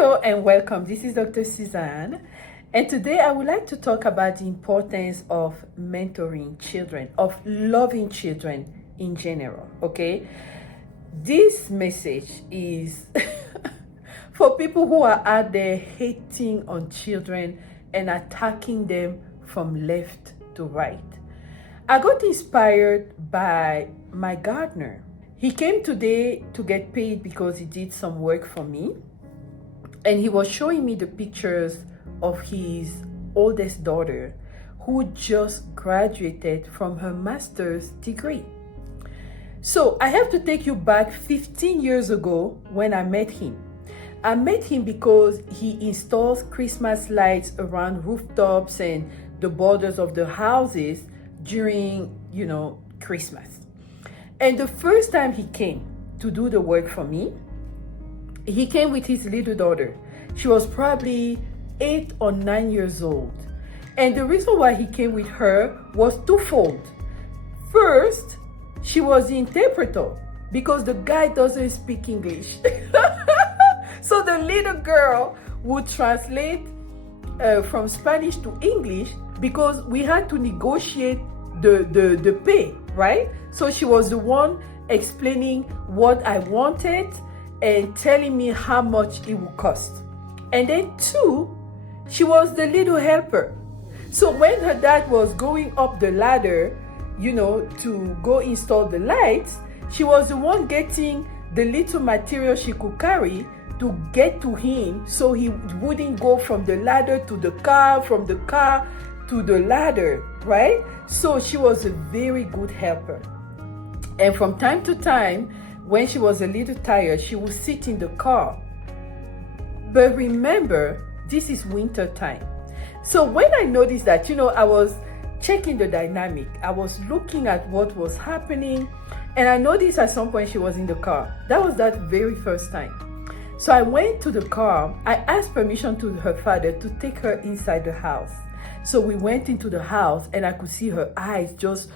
Hello and welcome. This is Dr. Suzanne, and today I would like to talk about the importance of mentoring children, of loving children in general. Okay, this message is for people who are out there hating on children and attacking them from left to right. I got inspired by my gardener. He came today to get paid because he did some work for me. And he was showing me the pictures of his oldest daughter who just graduated from her master's degree. So I have to take you back 15 years ago when I met him. I met him because he installs Christmas lights around rooftops and the borders of the houses during, Christmas. And the first time he came to do the work for me, he came with his little daughter. She was probably 8 or 9 years old. And the reason why he came with her was twofold. First, she was the interpreter because the guy doesn't speak English. So the little girl would translate from Spanish to English because we had to negotiate the pay, right? So she was the one explaining what I wanted and telling me how much it would cost. And then two, she was the little helper. So when her dad was going up the ladder, to go install the lights, she was the one getting the little material she could carry to get to him so he wouldn't go from the ladder to the car, from the car to the ladder, right? So she was a very good helper. And from time to time, when she was a little tired, she would sit in the car. But remember, this is winter time. So when I noticed that, I was checking the dynamic, I was looking at what was happening, and I noticed at some point she was in the car. That was that very first time. So I went to the car. I asked permission to her father to take her inside the house. So we went into the house and I could see her eyes just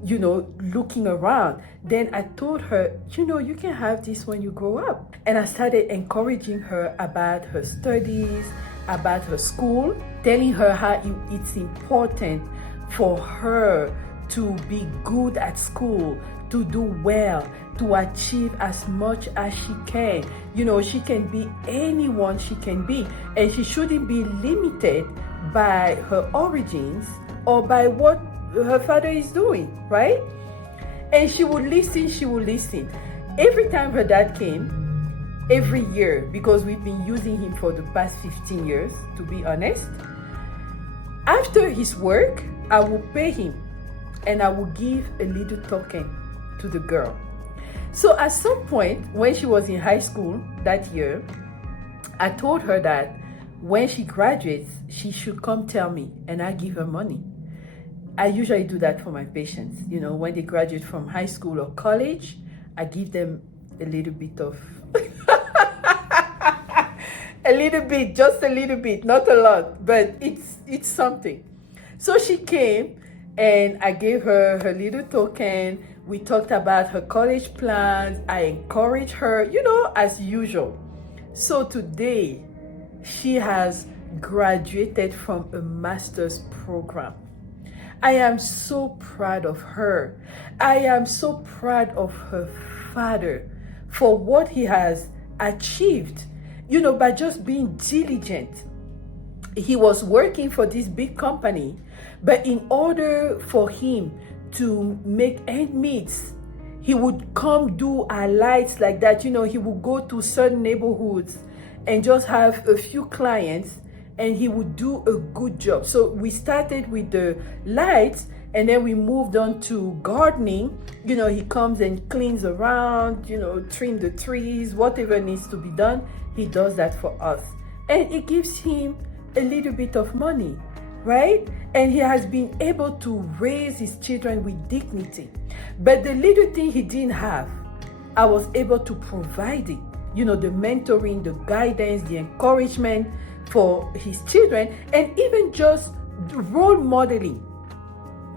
looking around. Then I told her, you can have this when you grow up. And I started encouraging her about her studies, about her school, telling her how it's important for her to be good at school, to do well, to achieve as much as she can. She can be anyone she can be, and she shouldn't be limited by her origins or by what her father is doing, right? And she would listen. Every time her dad came, every year, because we've been using him for the past 15 years, to be honest, after his work, I will pay him and I will give a little token to the girl. So at some point, when she was in high school that year, I told her that when she graduates, she should come tell me and I give her money. I usually do that for my patients. When they graduate from high school or college, I give them a little bit of, just a little bit, not a lot, but it's something. So she came and I gave her her little token. We talked about her college plans. I encouraged her, as usual. So today, she has graduated from a master's program. I am so proud of her. I am so proud of her father for what he has achieved, by just being diligent. He was working for this big company, but in order for him to make ends meet, he would come do our lights like that. He would go to certain neighborhoods and just have a few clients, and he would do a good job. So we started with the lights, and then we moved on to gardening. He comes and cleans around, trim the trees, whatever needs to be done, he does that for us. And it gives him a little bit of money, right? And he has been able to raise his children with dignity. But the little thing he didn't have, I was able to provide it. The mentoring, the guidance, the encouragement for his children, and even just role modeling,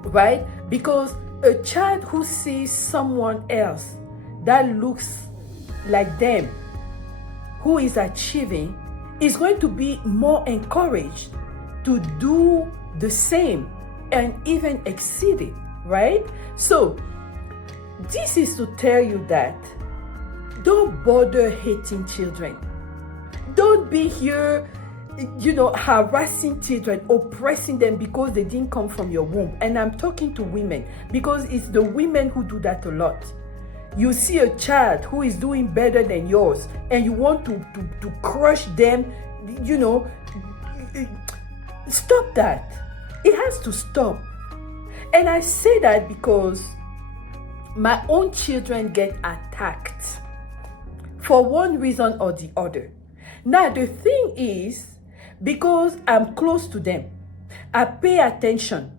right? Because a child who sees someone else that looks like them, who is achieving, is going to be more encouraged to do the same and even exceed it, right? So this is to tell you that don't bother hating children. Don't be here, harassing children, oppressing them because they didn't come from your womb. And I'm talking to women because it's the women who do that a lot. You see a child who is doing better than yours and you want to crush them, stop that. It has to stop. And I say that because my own children get attacked for one reason or the other. Now, the thing is, because I'm close to them, I pay attention.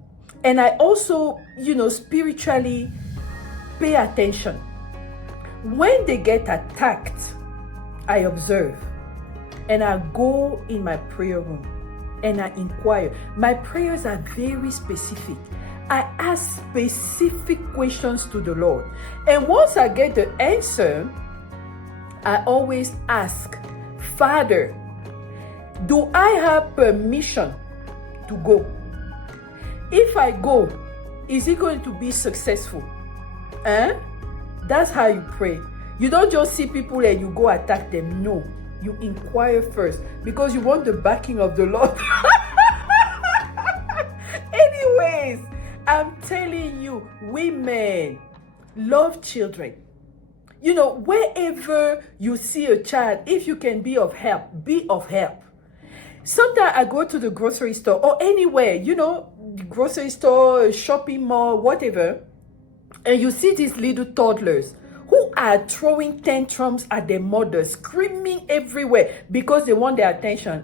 And I also, spiritually pay attention. When they get attacked, I observe. And I go in my prayer room and I inquire. My prayers are very specific. I ask specific questions to the Lord. And once I get the answer, I always ask, Father, do I have permission to go? If I go, is it going to be successful? That's how you pray. You don't just see people and you go attack them. No, you inquire first because you want the backing of the Lord. Anyways, I'm telling you, women, love children. Wherever you see a child, if you can be of help, be of help. Sometimes I go to the grocery store or anywhere, the grocery store, shopping mall, whatever, and you see these little toddlers who are throwing tantrums at their mother, screaming everywhere because they want their attention.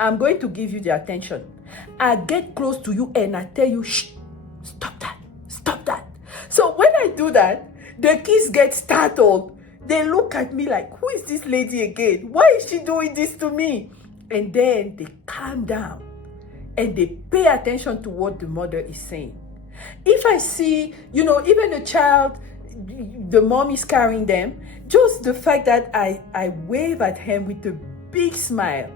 I'm going to give you the attention. I get close to you and I tell you, shh, stop that, stop that. So when I do that, the kids get startled. They look at me like, who is this lady again? Why is she doing this to me? And then they calm down and they pay attention to what the mother is saying. If I see, even a child, the mom is carrying them, just the fact that I wave at him with a big smile,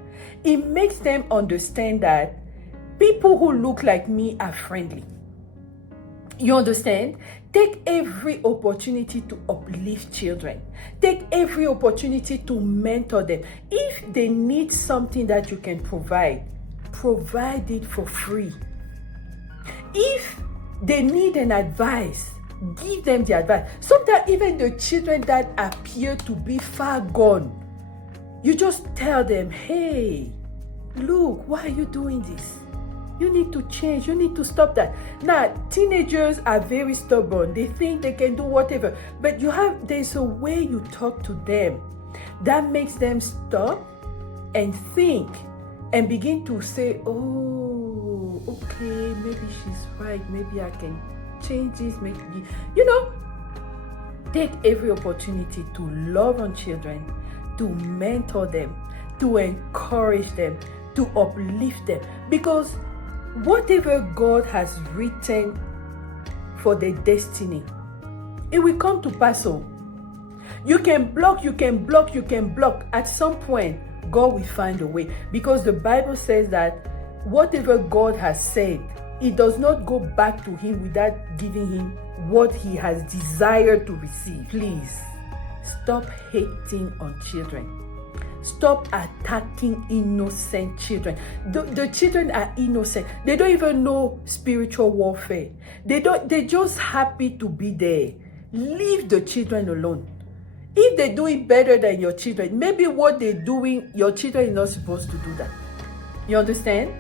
it makes them understand that people who look like me are friendly. You understand? Take every opportunity to uplift children. Take every opportunity to mentor them. If they need something that you can provide it for free. If they need an advice, give them the advice. Sometimes even the children that appear to be far gone, you just tell them, hey, look, why are you doing this? You need to change. You need to stop that. Now, teenagers are very stubborn. They think they can do whatever. But there's a way you talk to them that makes them stop and think and begin to say, oh, okay, maybe she's right. Maybe I can change this. Maybe, take every opportunity to love on children, to mentor them, to encourage them, to uplift them. Because whatever God has written for their destiny, it will come to pass. You can block. At some point, God will find a way. Because the Bible says that whatever God has said, it does not go back to him without giving him what he has desired to receive. Please, stop hating on children. Stop attacking innocent children. The children are innocent. They don't even know spiritual warfare. They're just happy to be there. Leave the children alone. If they're doing better than your children, maybe what they're doing, your children is not supposed to do that. You understand?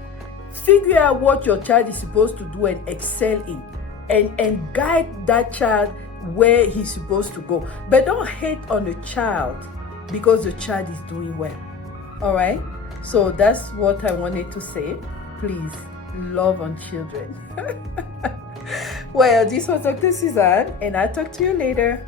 Figure out what your child is supposed to do and excel in. And guide that child where he's supposed to go. But don't hate on a child because the child is doing well. All right? So that's what I wanted to say. Please, love on children. Well, this was Dr. Suzanne, and I'll talk to you later.